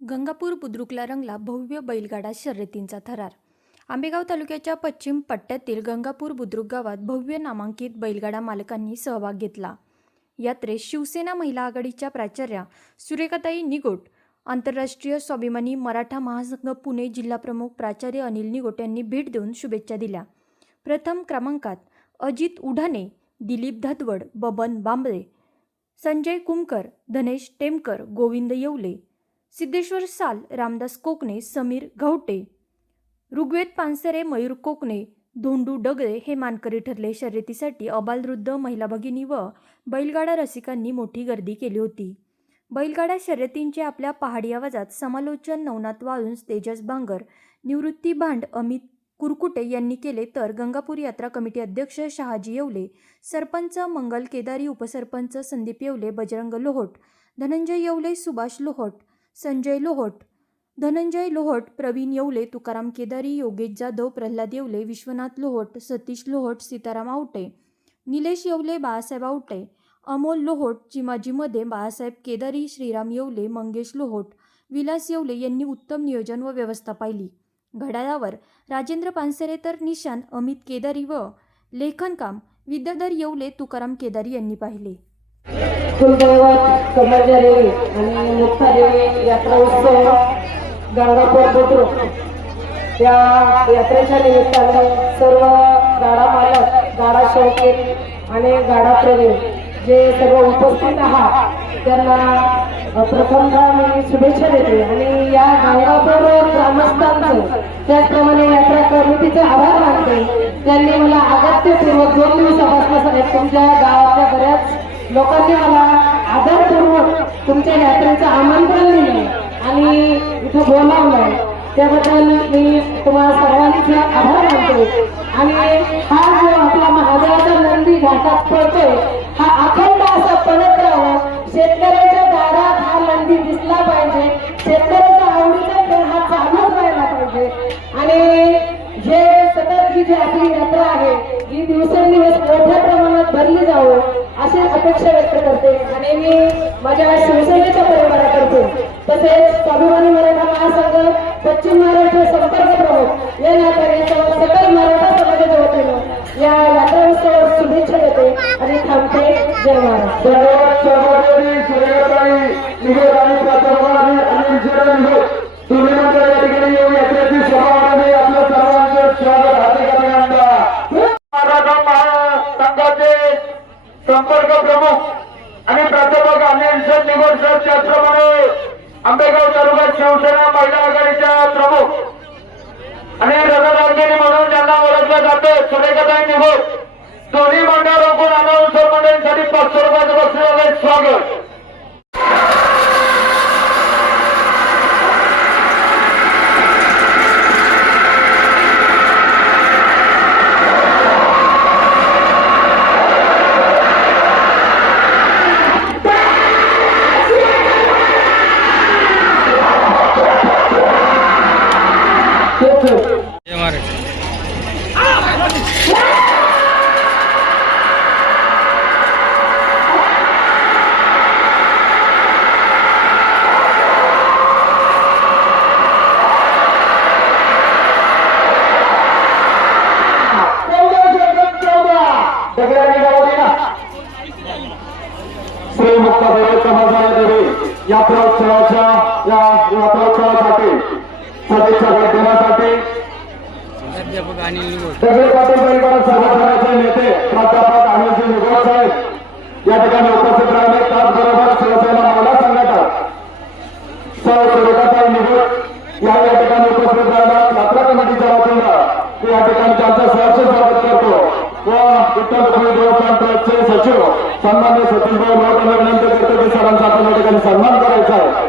गंगापूर बुद्रुकला रंगला भव्य बैलगाडा शर्यतींचा थरार. आंबेगाव तालुक्याच्या पश्चिम पट्ट्यातील गंगापूर बुद्रुक गावात भव्य नामांकित बैलगाडा मालकांनी सहभाग घेतला. यात्रेत शिवसेना महिला आघाडीच्या प्राचार्या सुरेखाताई निगोट आंतरराष्ट्रीय स्वाभिमानी मराठा महासंघ पुणे जिल्हाप्रमुख प्राचार्य अनिल निगोट यांनी भेट देऊन शुभेच्छा दिल्या. प्रथम क्रमांकात अजित उढाने दिलीप धदवड बबन बांबळे संजय कुमकर धनेश टेमकर गोविंद येवले सिद्धेश्वर साल रामदास कोकणे समीर घवटे ऋग्वेद पानसरे मयूर कोकणे धोंडू डगळे हे मानकरी ठरले. शर्यतीसाठी अबालवृद्ध महिला भगिनी व बैलगाडा रसिकांनी मोठी गर्दी केली होती. बैलगाडा शर्यतींचे आपल्या पहाडी आवाजात समालोचन नवनाथ वाळून तेजस बांगर निवृत्ती भांड अमित कुरकुटे यांनी केले तर गंगापूर यात्रा कमिटी अध्यक्ष शहाजी येवले सरपंच मंगल केदारी उपसरपंच संदीप येवले बजरंग लोहोट धनंजय येवले सुभाष लोहोट संजय लोहट. धनंजय लोहट प्रवीण येवले तुकाराम केदारी योगेश जाधव प्रल्हाद येवले विश्वनाथ लोहट सतीश लोहट सीताराम आवटे निलेश येवले बाळासाहेब आवटे अमोल लोहोट चिमाजीमध्ये बाळासाहेब केदारी श्रीराम येवले मंगेश लोहोट विलास येवले यांनी उत्तम नियोजन व व्यवस्था पाहिली. घड्याळावर राजेंद्र पानसरे तर निशान अमित केदारी व लेखनकाम विद्याधर येवले तुकाराम केदारी यांनी पाहिले. कुलदैवत देवी आणि मुक्तादेवी यात्रा उत्सव गंगापूर बुद्रुक. या यात्रेच्या निमित्ताने सर्व गाडा मालक गाडा शौकीन आणि गाडा प्रेमी जे सर्व उपस्थित आहात त्यांना प्रथमतः मी शुभेच्छा देते. आणि या गंगापूर ग्रामस्थांचं त्याचप्रमाणे यात्रा कमिटीचे आभार मानते. त्यांनी मला अगत्यपूर्वक दोन दिवसापासून तुमच्या गावातल्या बऱ्याच लोकांनी मला आदरपूर्वक तुमच्या यात्रेचं आमंत्रण दिलं आणि इथं बोलावलं. त्याबद्दल मी तुम्हाला सर्वांचे आभार मानतो. आणि हा जो आपला महादेवाचा नंदी घाटात पडतोय हा अखंड असा पडत राहावा शेतकऱ्याच्या दारात हा नंदी दिसला पाहिजे. शेतकऱ्याच्या आवडीचा खेळ हा चालूच व्हायला पाहिजे. आणि जे सतत ही जी आपली यात्रा आहे ही दिवसेंदिवस मोठ्या प्रमाणात भरली जावं. अशी अपेक्षा व्यक्त करते. आणि मी माझ्या शिवसेनेच्या परिवारातर्फे तसेच स्वाभिमानी मराठा महासंघ पश्चिम महाराष्ट्र संपर्क प्रमुख या नात्याने सकल मराठा समाजाच्या वतीनं या यात्रा उत्सवावर शुभेच्छा देते आणि थांबते. जय महाराज. सर्वात सहभागी सूर्यताई तुम्ही या ठिकाणी येऊन यात्रेची सभा संपर्क प्रमुख आणि प्राध्यापक अनिल सर निगोर सर त्याचप्रमाणे आंबेगाव तालुका शिवसेना महिला आघाडीच्या प्रमुख. आणि रगरांगिनी म्हणून ज्यांना ओळखलं जातं सुरेखाताई निघोड दोन्ही मंडळ रोखून अनाउन्सर जय महाराज श्री मुक्ताबाई समाजाला देवी यात्रोत्सवाच्या या यात्रोत्सवासाठी सदिच्छा अनिल निगोड सगळे पाटील परिवार संघटनाचे नेते प्राध्यापक अनिलजी निगोड साहेब या ठिकाणी उपस्थित राहिले. त्याचबरोबर शिवसेना महिला संघटक सर सुरेखाताई निगोड या या ठिकाणी उपस्थित राहिला. यात्रा कमिटीच्या वतीनं मी या ठिकाणी त्यांचं सहर्ष स्वागत करतो. व उत्तर प्रदेश देवस्थान ट्रस्टचे सचिव सन्मान्य सतीश भाऊ यांना विनंती करतो की सरांचा आपण या ठिकाणी सन्मान करायचा आहे.